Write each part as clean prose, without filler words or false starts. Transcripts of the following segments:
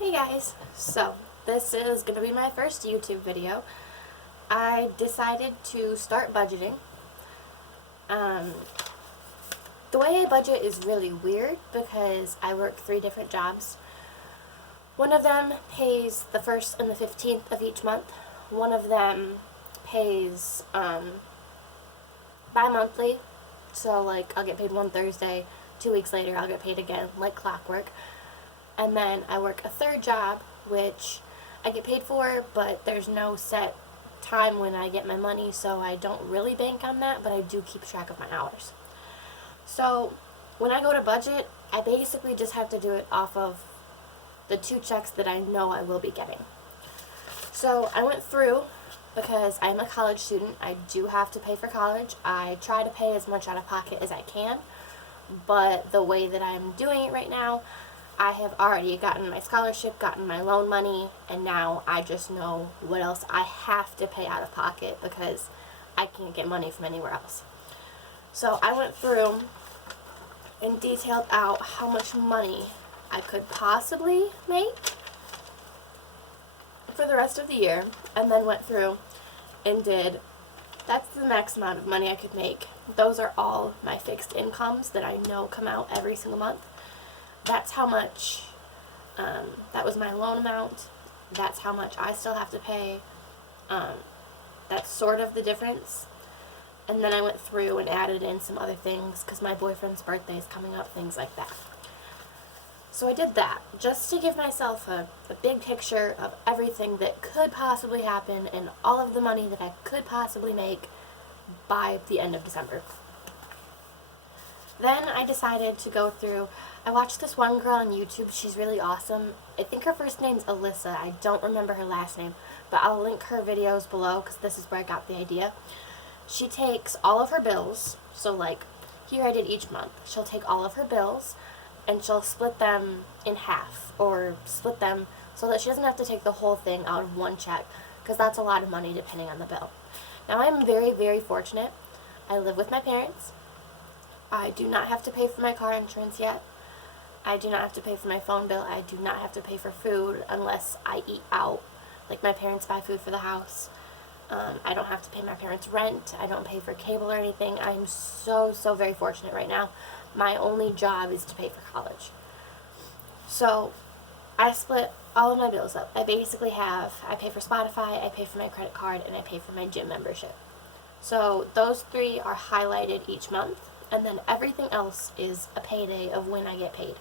Hey guys, so this is going to be my first YouTube video. I decided to start budgeting. Um, the way I budget is really weird because I work 3 different jobs. One of them pays the 1st and the 15th of each month. One of them pays bi-monthly, so like I'll get paid one Thursday, 2 weeks later I'll get paid again, like clockwork. And then I work a 3rd job, which I get paid for, but there's no set time when I get my money, so I don't really bank on that, but I do keep track of my hours. So when I go to budget, I basically just have to do it off of the 2 checks that I know I will be getting. So I went through, because I'm a college student, I do have to pay for college. I try to pay as much out of pocket as I can, but the way that I'm doing it right now, I have already gotten my scholarship, gotten my loan money, and now I just know what else I have to pay out of pocket because I can't get money from anywhere else. So I went through and detailed out how much money I could possibly make for the rest of the year, and then went through and did, that's the max amount of money I could make. Those are all my fixed incomes that I know come out every single month. That's how much, that was my loan amount. That's how much I still have to pay. That's sort of the difference. And then I went through and added in some other things because my boyfriend's birthday is coming up, things like that. So I did that just to give myself a big picture of everything that could possibly happen and all of the money that I could possibly make by the end of December. Then I decided to go through, I watched this one girl on YouTube, she's really awesome. I think her first name's Alyssa, I don't remember her last name, but I'll link her videos below because this is where I got the idea. She takes all of her bills, so like here I did each month, she'll take all of her bills and she'll split them in half or split them so that she doesn't have to take the whole thing out of one check because that's a lot of money depending on the bill. Now I'm very, very fortunate. I live with my parents. I do not have to pay for my car insurance yet. I do not have to pay for my phone bill. I do not have to pay for food unless I eat out. Like my parents buy food for the house. I don't have to pay my parents' rent. I don't pay for cable or anything. I'm so, so very fortunate right now. My only job is to pay for college. So I split all of my bills up. I basically have, I pay for Spotify, I pay for my credit card, and I pay for my gym membership. So those 3 are highlighted each month. And then everything else is a payday of when I get paid.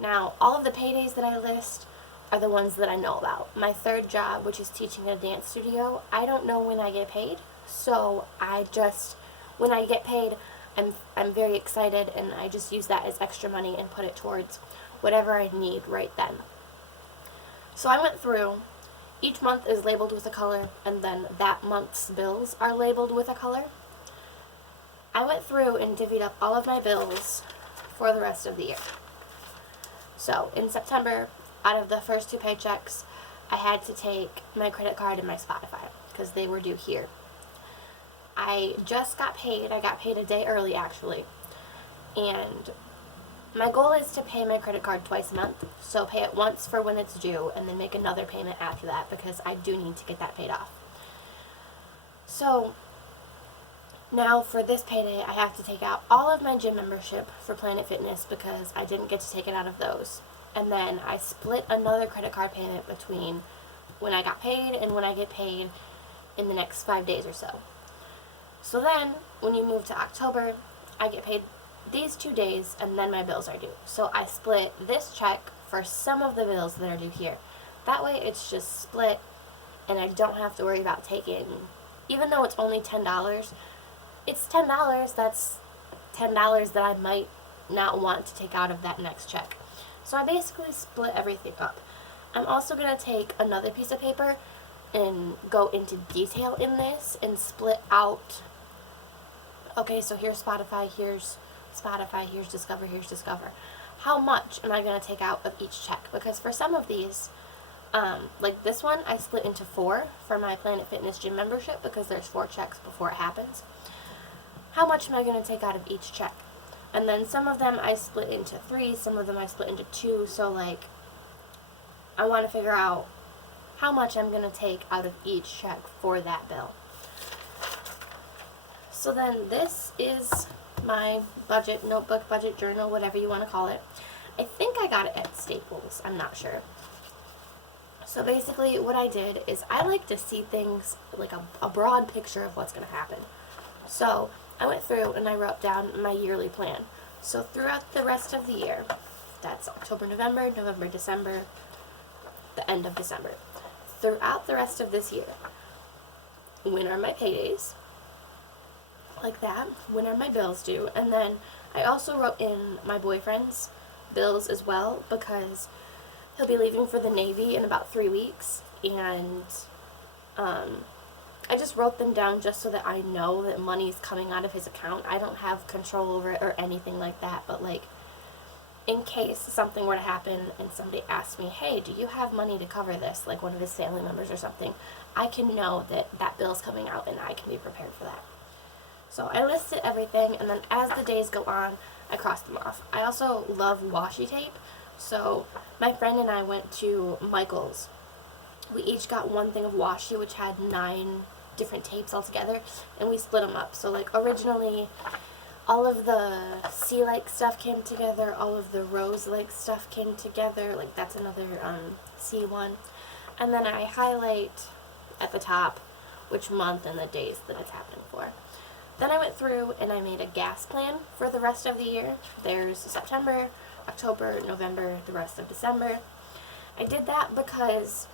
Now, all of the paydays that I list are the ones that I know about. My 3rd job, which is teaching at a dance studio, I don't know when I get paid, so I just, when I get paid, I'm very excited, and I just use that as extra money and put it towards whatever I need right then. So I went through, each month is labeled with a color, and then that month's bills are labeled with a color. I went through and divvied up all of my bills for the rest of the year. So in September, out of the first 2 paychecks, I had to take my credit card and my Spotify because they were due here. I just got paid. I got paid a day early actually. And my goal is to pay my credit card twice a month. So pay it once for when it's due and then make another payment after that because I do need to get that paid off. So now for this payday, I have to take out all of my gym membership for Planet Fitness because I didn't get to take it out of those. And then I split another credit card payment between when I got paid and when I get paid in the next 5 days or so. So then, when you move to October, I get paid these 2 days and then my bills are due. So I split this check for some of the bills that are due here. That way it's just split and I don't have to worry about taking, even though it's only $10, it's $10, that's $10 that I might not want to take out of that next check. So I basically split everything up. I'm also going to take another piece of paper and go into detail in this and split out, okay, so here's Spotify, here's Discover, here's Discover. How much am I going to take out of each check? Because for some of these, like this one, I split into 4 for my Planet Fitness gym membership because there's 4 checks before it happens. How much am I going to take out of each check? And then some of them I split into 3, some of them I split into 2, so like I want to figure out how much I'm going to take out of each check for that bill. So then this is my budget notebook, budget journal, whatever you want to call it. I think I got it at Staples. I'm not sure. So basically what I did is I like to see things like a broad picture of what's going to happen. So I went through and I wrote down my yearly plan. So throughout the rest of the year, that's October, November, November, December, the end of December. Throughout the rest of this year, when are my paydays? Like that. When are my bills due? And then I also wrote in my boyfriend's bills as well, because he'll be leaving for the Navy in about 3 weeks, and I just wrote them down just so that I know that money's coming out of his account. I don't have control over it or anything like that, but like, in case something were to happen and somebody asked me, hey, do you have money to cover this, like one of his family members or something, I can know that that bill's coming out and I can be prepared for that. So I listed everything, and then as the days go on, I cross them off. I also love washi tape, so my friend and I went to Michael's. We each got one thing of washi, which had 9 different tapes all together, and we split them up. So like originally, all of the sea-like stuff came together, all of the rose-like stuff came together, like that's another sea one. And then I highlight at the top which month and the days that it's happening for. Then I went through and I made a gas plan for the rest of the year. There's September, October, November, the rest of December. I did that because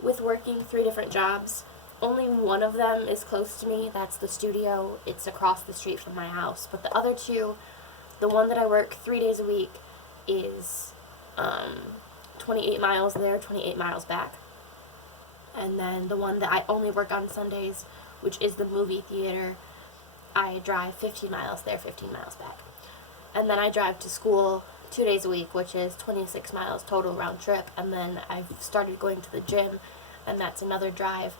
with working 3 different jobs, only one of them is close to me. That's the studio. It's across the street from my house. But the other 2, the one that I work 3 days a week is 28 miles there, 28 miles back. And then the one that I only work on Sundays, which is the movie theater, I drive 15 miles there, 15 miles back. And then I drive to school 2 days a week, which is 26 miles total round trip. And then I've started going to the gym, and that's another drive.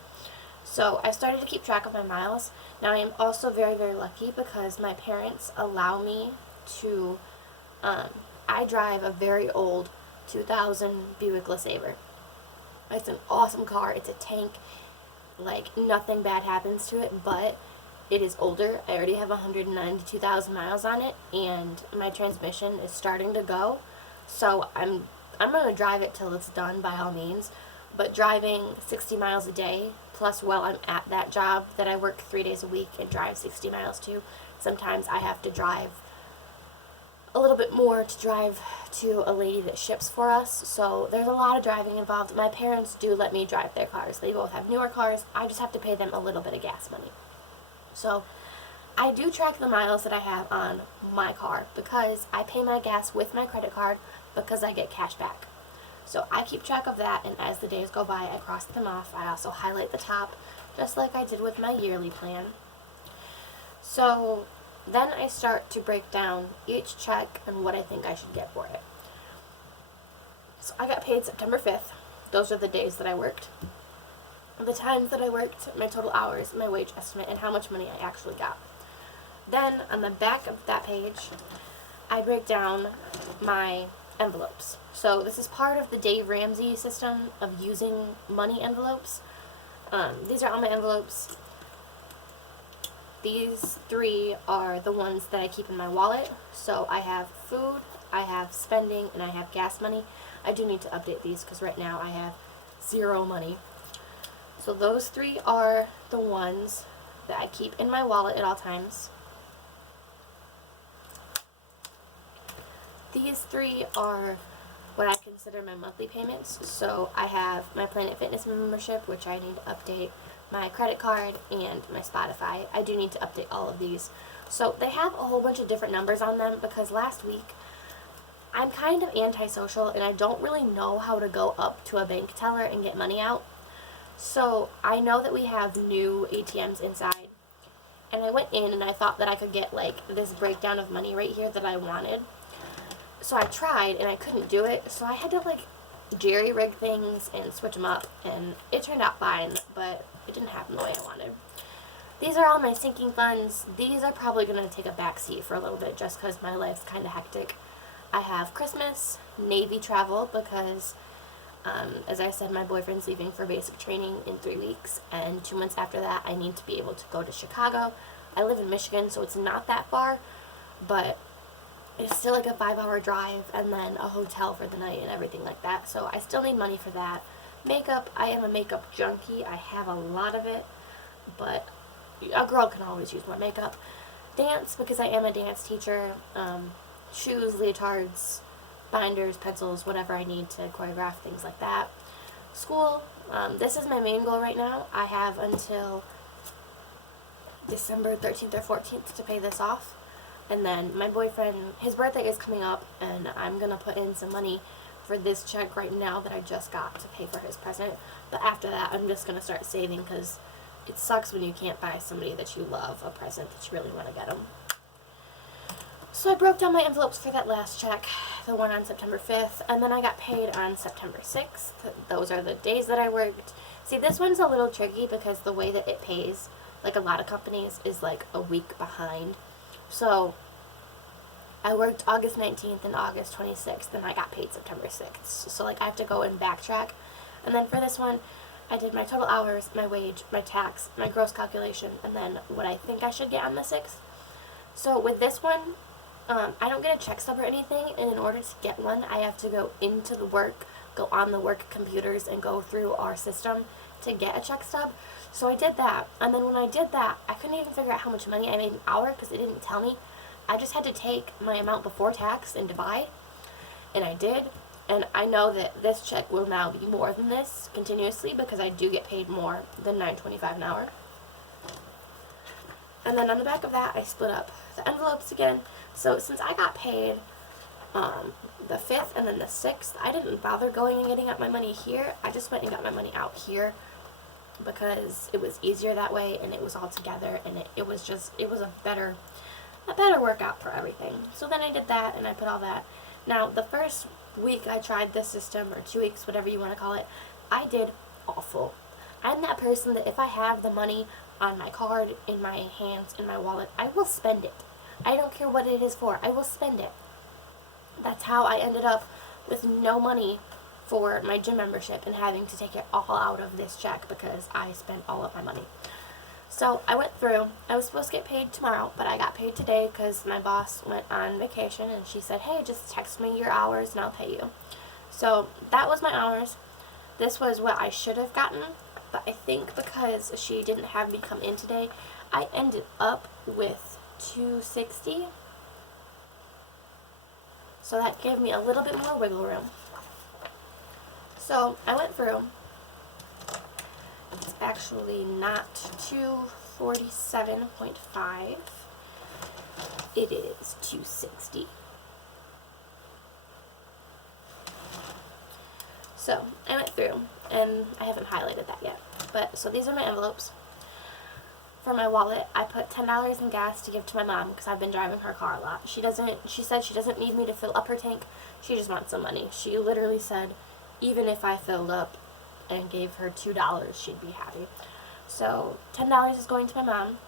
So I started to keep track of my miles. Now I am also very, very lucky because my parents allow me to, I drive a very old 2000 Buick LeSabre. It's an awesome car. It's a tank. Like, nothing bad happens to it, but it is older. I already have 192,000 miles on it, and my transmission is starting to go. So I'm going to drive it till it's done by all means. But driving 60 miles a day, plus while I'm at that job that I work 3 days a week and drive 60 miles to, sometimes I have to drive a little bit more to drive to a lady that ships for us. So there's a lot of driving involved. My parents do let me drive their cars. They both have newer cars. I just have to pay them a little bit of gas money. So I do track the miles that I have on my car because I pay my gas with my credit card because I get cash back. So I keep track of that, and as the days go by, I cross them off. I also highlight the top, just like I did with my yearly plan. So then I start to break down each check and what I think I should get for it. So I got paid September 5th. Those are the days that I worked. The times that I worked, my total hours, my wage estimate, and how much money I actually got. Then on the back of that page, I break down my envelopes. So this is part of the Dave Ramsey system of using money envelopes. These are all my envelopes. These 3 are the ones that I keep in my wallet. So I have food, I have spending, and I have gas money. I do need to update these because right now I have 0 money. So those 3 are the ones that I keep in my wallet at all times. These 3 are what I consider my monthly payments. So I have my Planet Fitness membership, which I need to update, my credit card, and my Spotify. I do need to update all of these. So they have a whole bunch of different numbers on them because last week I'm kind of antisocial and I don't really know how to go up to a bank teller and get money out. So I know that we have new ATMs inside, and I went in and I thought that I could get like this breakdown of money right here that I wanted. So I tried and I couldn't do it, so I had to like jerry-rig things and switch them up, and it turned out fine, but it didn't happen the way I wanted. These are all my sinking funds. These are probably going to take a backseat for a little bit just because my life's kind of hectic. I have Christmas, Navy travel, because As I said, my boyfriend's leaving for basic training in 3 weeks, and 2 months after that, I need to be able to go to Chicago. I live in Michigan, so it's not that far, but it's still like a 5-hour drive, and then a hotel for the night and everything like that, so I still need money for that. Makeup, I am a makeup junkie. I have a lot of it, but a girl can always use more makeup. Dance, because I am a dance teacher. Shoes, leotards, binders, pencils, whatever I need to choreograph, things like that. School, this is my main goal right now. I have until December 13th or 14th to pay this off. And then my boyfriend, his birthday is coming up, and I'm going to put in some money for this check right now that I just got to pay for his present. But after that, I'm just going to start saving, because it sucks when you can't buy somebody that you love a present that you really want to get them. So I broke down my envelopes for that last check, the one on September 5th, and then I got paid on September 6th. Those are the days that I worked. See, this one's a little tricky because the way that it pays, like a lot of companies, is like a week behind. So I worked August 19th and August 26th, and I got paid September 6th. So like I have to go and backtrack. And then for this one, I did my total hours, my wage, my tax, my gross calculation, and then what I think I should get on the 6th. So with this one, I don't get a check stub or anything, and in order to get one, I have to go into the work, go on the work computers, and go through our system to get a check stub. So I did that, and then when I did that, I couldn't even figure out how much money I made an hour because it didn't tell me. I just had to take my amount before tax and divide, and I did. And I know that this check will now be more than this continuously because I do get paid more than $9.25 an hour. And then on the back of that, I split up the envelopes again. So since I got paid the 5th and then the 6th, I didn't bother going and getting out my money here. I just went and got my money out here because it was easier that way, and it was all together, and it was a better workout for everything. So then I did that, and I put all that. Now, the first week I tried this system, or 2 weeks, whatever you want to call it, I did awful. I'm that person that if I have the money on my card, in my hands, in my wallet, I will spend it. I don't care what it is for. I will spend it. That's how I ended up with no money for my gym membership and having to take it all out of this check because I spent all of my money. So I went through. I was supposed to get paid tomorrow, but I got paid today because my boss went on vacation, and she said, hey, just text me your hours and I'll pay you. So that was my hours. This was what I should have gotten, but I think because she didn't have me come in today, I ended up with $260. So that gave me a little bit more wiggle room. So I went through. It's actually not 247.5. It is 260. So I went through, and I haven't highlighted that yet. But so these are my envelopes. For my wallet, I put $10 in gas to give to my mom because I've been driving her car a lot. She said she doesn't need me to fill up her tank. She just wants some money. She literally said, even if I filled up and gave her $2, she'd be happy. So $10 is going to my mom.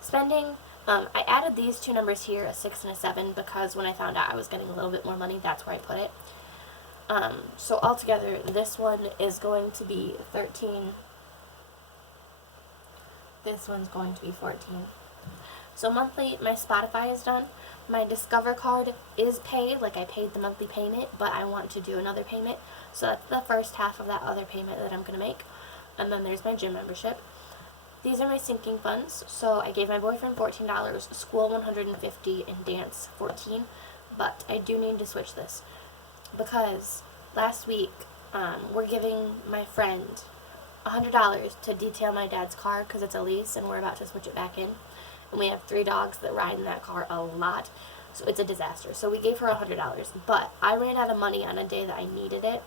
Spending, I added these two numbers here, a 6 and a 7, because when I found out I was getting a little bit more money, that's where I put it. So altogether, this one is going to be 13. This one's going to be 14. So monthly, my Spotify is done. My Discover card is paid, like I paid the monthly payment, but I want to do another payment. So that's the first half of that other payment that I'm going to make. And then there's my gym membership. These are my sinking funds. So I gave my boyfriend $14, school $150, and dance $14. But I do need to switch this because last week we're giving my friend $100 to detail my dad's car because it's a lease and we're about to switch it back in. And we have 3 dogs that ride in that car a lot, so it's a disaster. So we gave her $100, but I ran out of money on a day that I needed it.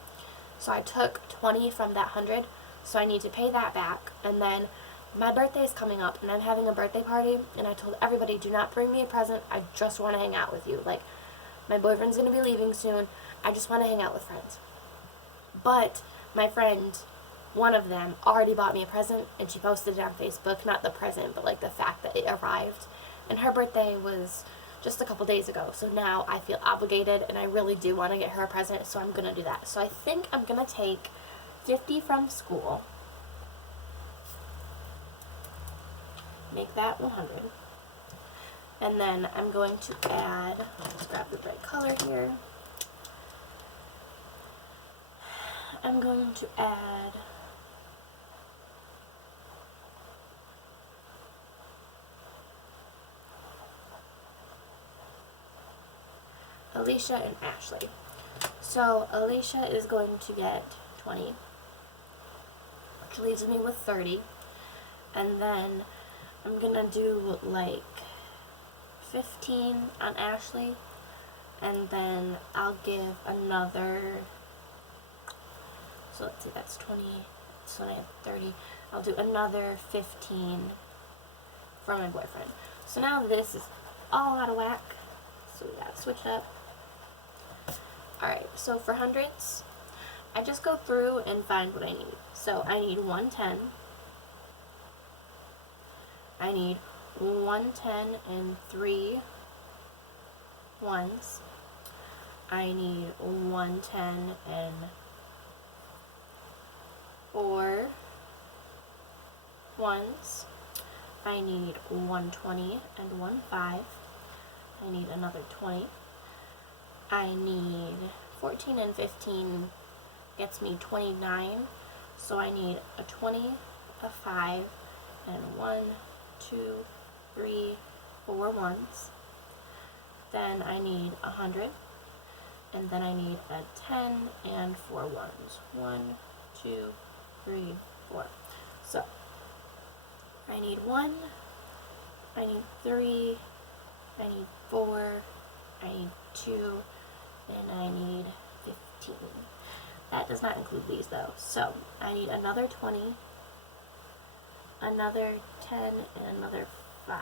So I took 20 from that 100, so I need to pay that back. And then my birthday is coming up, and I'm having a birthday party, and I told everybody, do not bring me a present. I just want to hang out with you. Like, my boyfriend's going to be leaving soon. I just want to hang out with friends. But my friend, one of them, already bought me a present, and she posted it on Facebook. Not the present, but like the fact that it arrived. And her birthday was just a couple days ago. So now I feel obligated and I really do want to get her a present, so I'm going to do that. So I think I'm going to take $50 from school, make that $100, and then I'm going to add, let's grab the bright color here, I'm going to add Alicia and Ashley. So Alicia is going to get 20, which leaves me with 30, and then I'm gonna do like 15 on Ashley, and then I'll give another, so let's see, that's 20, so I have 30, I'll do another 15 for my boyfriend. So now this is all out of whack, so we gotta switch it up. Alright, so for hundreds, I just go through and find what I need. So I need 110, I need 110 and 3 ones, I need 110 and 4 ones, I need 120 and 1 5, I need another 20, I need 14 and 15 gets me 29, so I need a 20, a 5, and 1, 2, 3, 4 ones. Then I need 100, and then I need a 10 and 4 ones. 1, 2, 3, 4. So I need 1, I need 3, I need 4, I need 2, and I need 15. That does not include these though. So I need another 20, another 10, and another 5.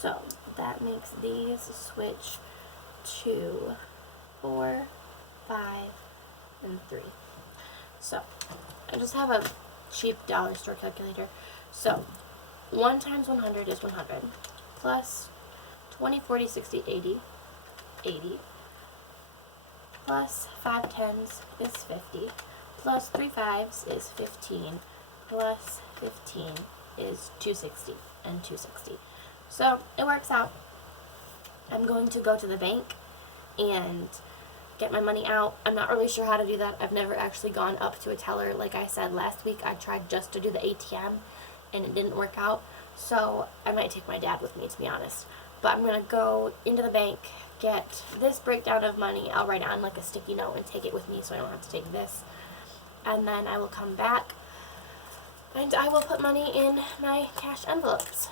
So that makes these switch to 4, 5, and 3. So I just have a cheap dollar store calculator. So 1 times 100 is 100, plus 20, 40, 60, 80, 80, plus 5 tens is 50, plus 3 fives is 15, plus 15 is 260, and 260. So it works out. I'm going to go to the bank and get my money out. I'm not really sure how to do that. I've never actually gone up to a teller. Like I said last week, I tried just to do the ATM and it didn't work out. So I might take my dad with me, to be honest. But I'm going to go into the bank, get this breakdown of money. I'll write it on like a sticky note and take it with me so I don't have to take this. And then I will come back and I will put money in my cash envelopes.